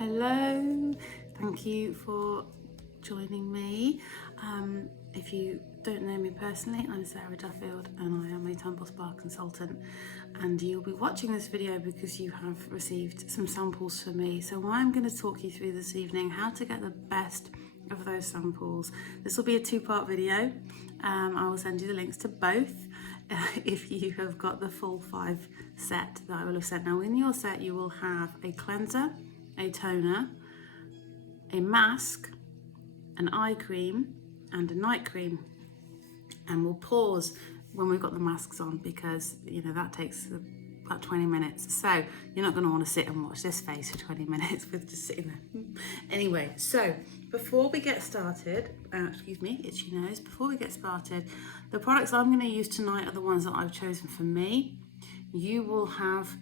Hello, thank you for joining me. If you don't know me personally, I'm Sarah Duffield and I am a Temple Spa consultant, and you'll be watching this video because you have received some samples from me. So I'm going to talk you through this evening how to get the best of those samples. This will be a two-part video. I will send you the links to both if you have got the full 5 set that I will have sent. Now in your set you will have a cleanser, a toner, a mask, an eye cream and a night cream, and we'll pause when we've got the masks on because that takes about 20 minutes, so you're not going to want to sit and watch this face for 20 minutes with just sitting there. Anyway, so before we get started, excuse me, itchy nose, before we get started, the products I'm going to use tonight are the ones that I've chosen for me. You will have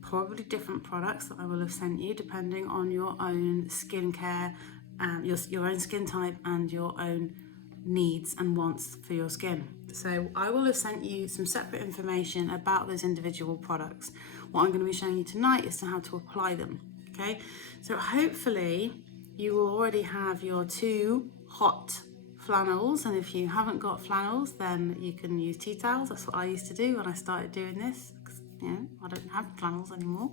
probably different products that I will have sent you depending on your own skincare, your own skin type and your own needs and wants for your skin. So I will have sent you some separate information about those individual products. What I'm going to be showing you tonight is how to apply them. Okay, so hopefully you will already have your 2 hot flannels, and if you haven't got flannels then you can use tea towels. That's what I used to do when I started doing this. I don't have flannels anymore,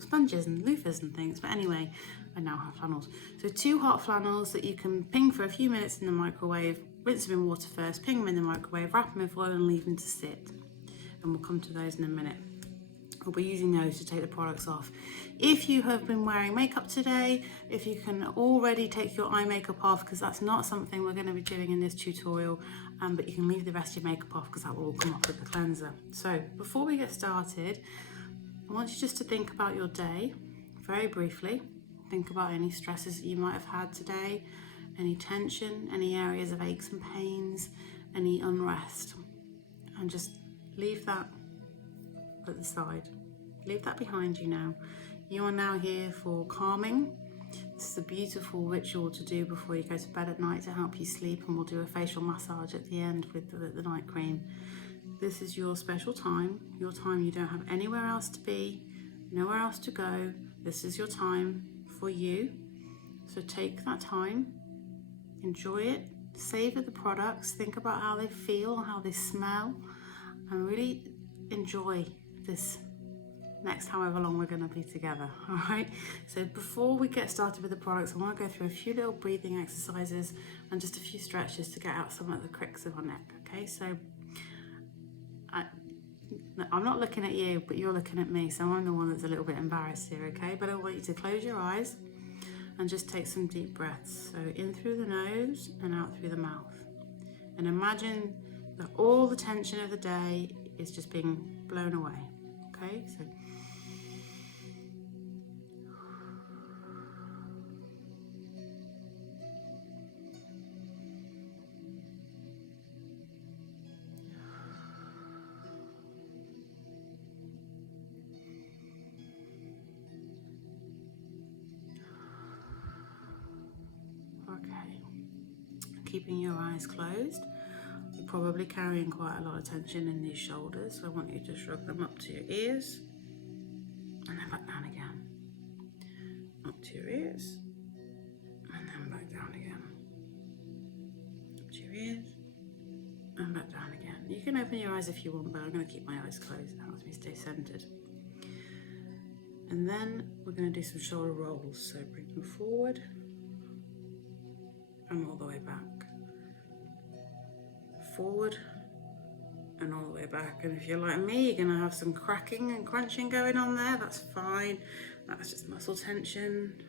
sponges and loofahs and things, but anyway, I now have flannels. So 2 hot flannels that you can ping for a few minutes in the microwave, rinse them in water first, ping them in the microwave, wrap them in foil and leave them to sit. And we'll come to those in a minute. We'll be using those to take the products off. If you have been wearing makeup today, if you can already take your eye makeup off, because that's not something we're going to be doing in this tutorial, but you can leave the rest of your makeup off because that will all come off with the cleanser. So before we get started, I want you just to think about your day very briefly. Think about any stresses that you might have had today, any tension, any areas of aches and pains, any unrest, and just leave that at the side. Leave that behind you now. You are now here for calming. This is a beautiful ritual to do before you go to bed at night to help you sleep, and we'll do a facial massage at the end with the night cream. This is your special time, your time you don't have anywhere else to be, nowhere else to go. This is your time for you. So take that time, enjoy it, savor the products, think about how they feel, how they smell, and really enjoy this next however long we're going to be together. All right, so before we get started with the products, I want to go through a few little breathing exercises and just a few stretches to get out some of the cricks of our neck. Okay, so I'm not looking at you, but you're looking at me, so I'm the one that's a little bit embarrassed here, okay? But I want you to close your eyes and just take some deep breaths. So in through the nose and out through the mouth. And imagine that all the tension of the day is just being blown away, okay? So okay, keeping your eyes closed. You're probably carrying quite a lot of tension in these shoulders, so I want you to shrug them up to your ears and then back down again. Up to your ears and then back down again. Up to your ears and back down again. You can open your eyes if you want, but I'm going to keep my eyes closed. It helps me stay centered. And then we're going to do some shoulder rolls. So bring them forward and all the way back. Forward and all the way back. And if you're like me, you're going to have some cracking and crunching going on there. That's fine. That's just muscle tension.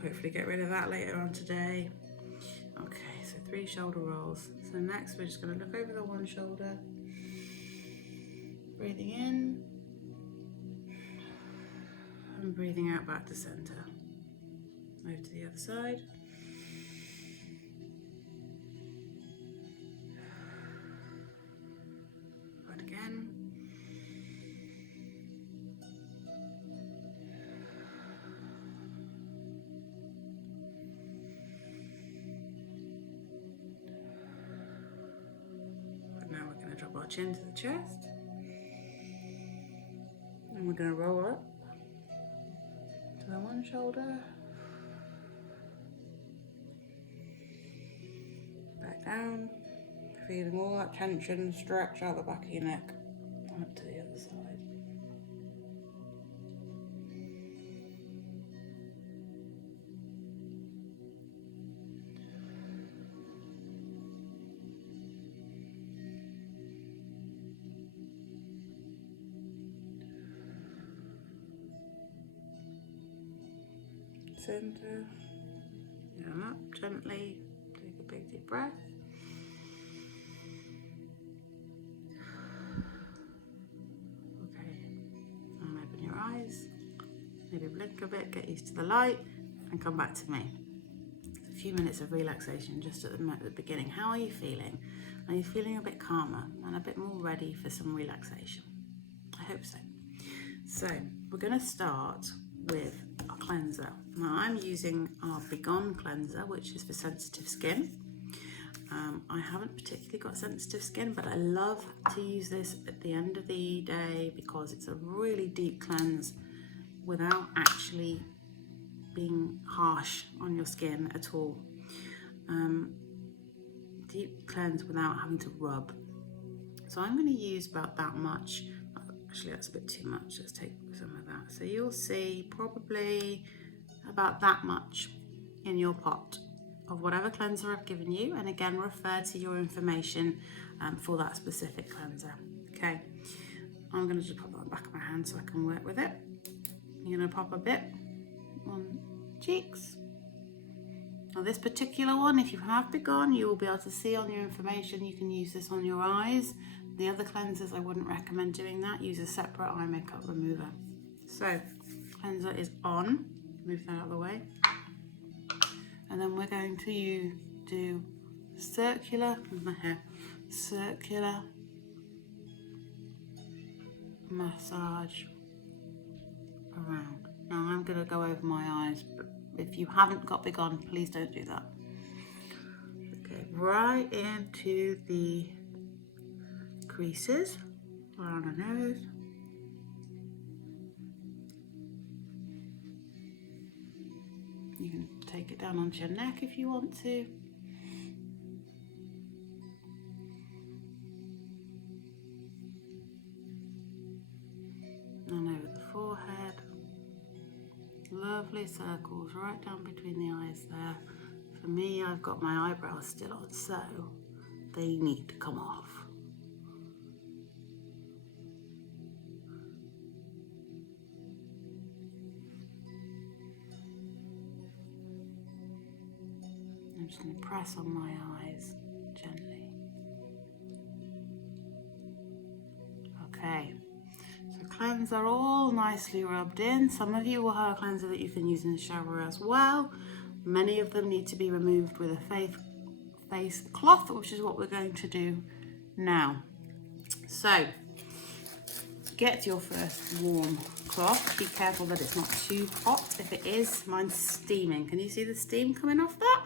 Hopefully get rid of that later on today. Okay, so 3 shoulder rolls. So next we're just going to look over the one shoulder. Breathing in. And breathing out back to center. Over to the other side. And again. And now we're going to drop our chin to the chest. And we're going to roll up to the one and shoulder. Back down. Feeling all that tension stretch out the back of your neck. And up to the other side. Center. And up gently. Take a big deep breath. Okay. And open your eyes. Maybe blink a bit, get used to the light, and come back to me. A few minutes of relaxation just at the beginning. How are you feeling? Are you feeling a bit calmer and a bit more ready for some relaxation? I hope so. So we're going to start with a cleanser. Now I'm using our Begone cleanser, which is for sensitive skin. I haven't particularly got sensitive skin, but I love to use this at the end of the day because it's a really deep cleanse without actually being harsh on your skin at all. Deep cleanse without having to rub. So I'm going to use about that much. Actually, that's a bit too much. Let's take some of that. So you'll see probably about that much in your pot of whatever cleanser I've given you. And again, refer to your information for that specific cleanser. Okay, I'm going to just pop that on the back of my hand so I can work with it. You're going to pop a bit on cheeks. Now this particular one, if you have Begone, you will be able to see on your information. You can use this on your eyes. The other cleansers, I wouldn't recommend doing that. Use a separate eye makeup remover. So, cleanser is on. Move that out of the way. And then we're going to do circular, with my hair, circular massage around. Now I'm going to go over my eyes, but if you haven't got Begone, please don't do that. Okay, right into the creases around the nose. You can take it down onto your neck if you want to. And over the forehead. Lovely circles right down between the eyes there. For me, I've got my eyebrows still on, so they need to come off. I'm just going to press on my eyes gently. Okay, so cleanser are all nicely rubbed in. Some of you will have a cleanser that you can use in the shower as well. Many of them need to be removed with a face cloth, which is what we're going to do now. So, get your first warm cloth. Be careful that it's not too hot. If it is, mine's steaming. Can you see the steam coming off that?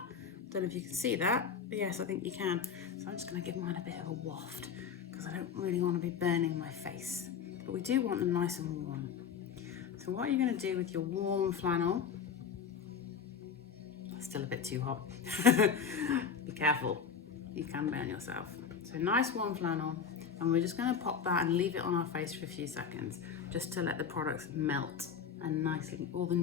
Don't know if you can see that, but yes, I think you can. So I'm just going to give mine a bit of a waft because I don't really want to be burning my face. But we do want them nice and warm. So what are you going to do with your warm flannel? Still a bit too hot. Be careful, you can burn yourself. So nice warm flannel, and we're just going to pop that and leave it on our face for a few seconds, just to let the products melt and nicely all the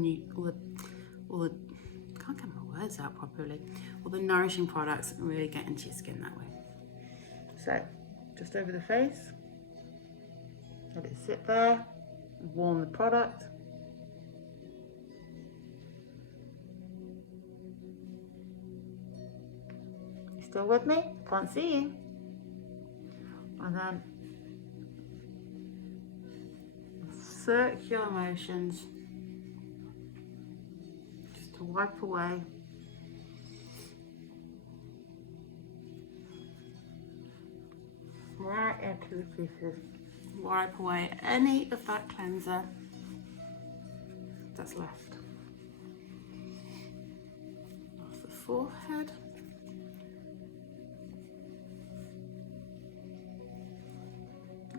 can't get my words out properly. All the nourishing products really get into your skin that way. So just over the face, let it sit there, warm the product. Still with me? Can't see you. And then circular motions just to wipe away right into the creases. Wipe away any of that cleanser that's left off the forehead.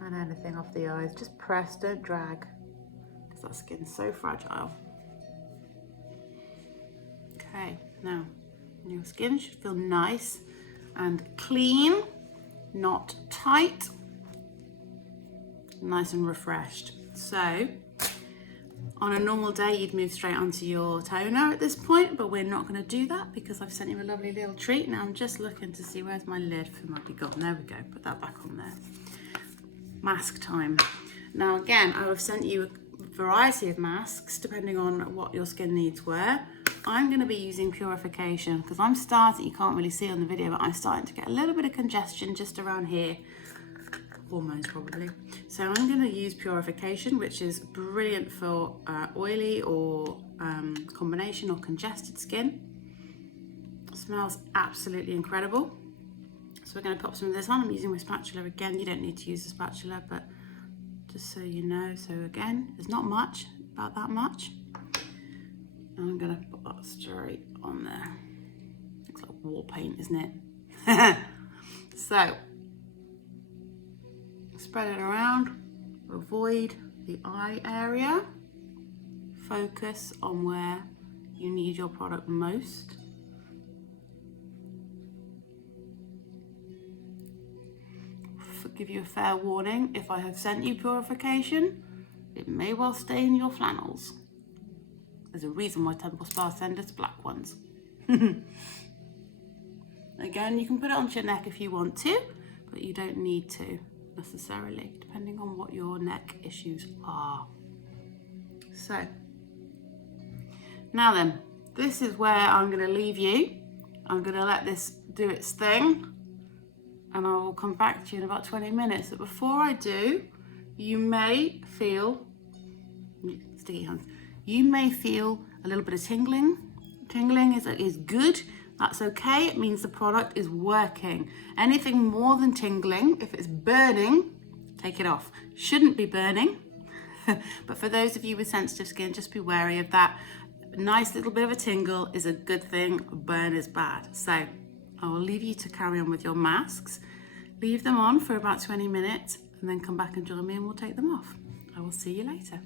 And anything off the eyes, just press, don't drag, because that skin's so fragile. Okay, now your skin should feel nice and clean, not tight, nice and refreshed. So on a normal day, you'd move straight onto your toner at this point, but we're not going to do that because I've sent you a lovely little treat. Now I'm just looking to see where's my lid. It might be gone. There we go. Put that back on there. Mask time. Now again, I have sent you a variety of masks depending on what your skin needs were. I'm going to be using Purification because I'm starting, you can't really see on the video, but I'm starting to get a little bit of congestion just around here. Hormones probably. So I'm going to use Purification, which is brilliant for oily or combination or congested skin. Smells absolutely incredible. So we're going to pop some of this on. I'm using my spatula again. You don't need to use the spatula, but just so you know. So again, there's not much, about that much. And I'm going to put that straight on there. Looks like war paint, isn't it? So spread it around, avoid the eye area, focus on where you need your product most. Give you a fair warning, if I have sent you Purification, it may well stain your flannels. There's a reason why Temple Spa send us black ones. Again, you can put it onto your neck if you want to, but you don't need to necessarily, depending on what your neck issues are. So, now then, this is where I'm going to leave you. I'm going to let this do its thing, and I will come back to you in about 20 minutes. But before I do, you may feel, sticky hands, you may feel a little bit of tingling. Tingling is good. That's okay. It means the product is working. Anything more than tingling, if it's burning, take it off. Shouldn't be burning. But for those of you with sensitive skin, just be wary of that. A nice little bit of a tingle is a good thing. A burn is bad. So I will leave you to carry on with your masks. Leave them on for about 20 minutes and then come back and join me and we'll take them off. I will see you later.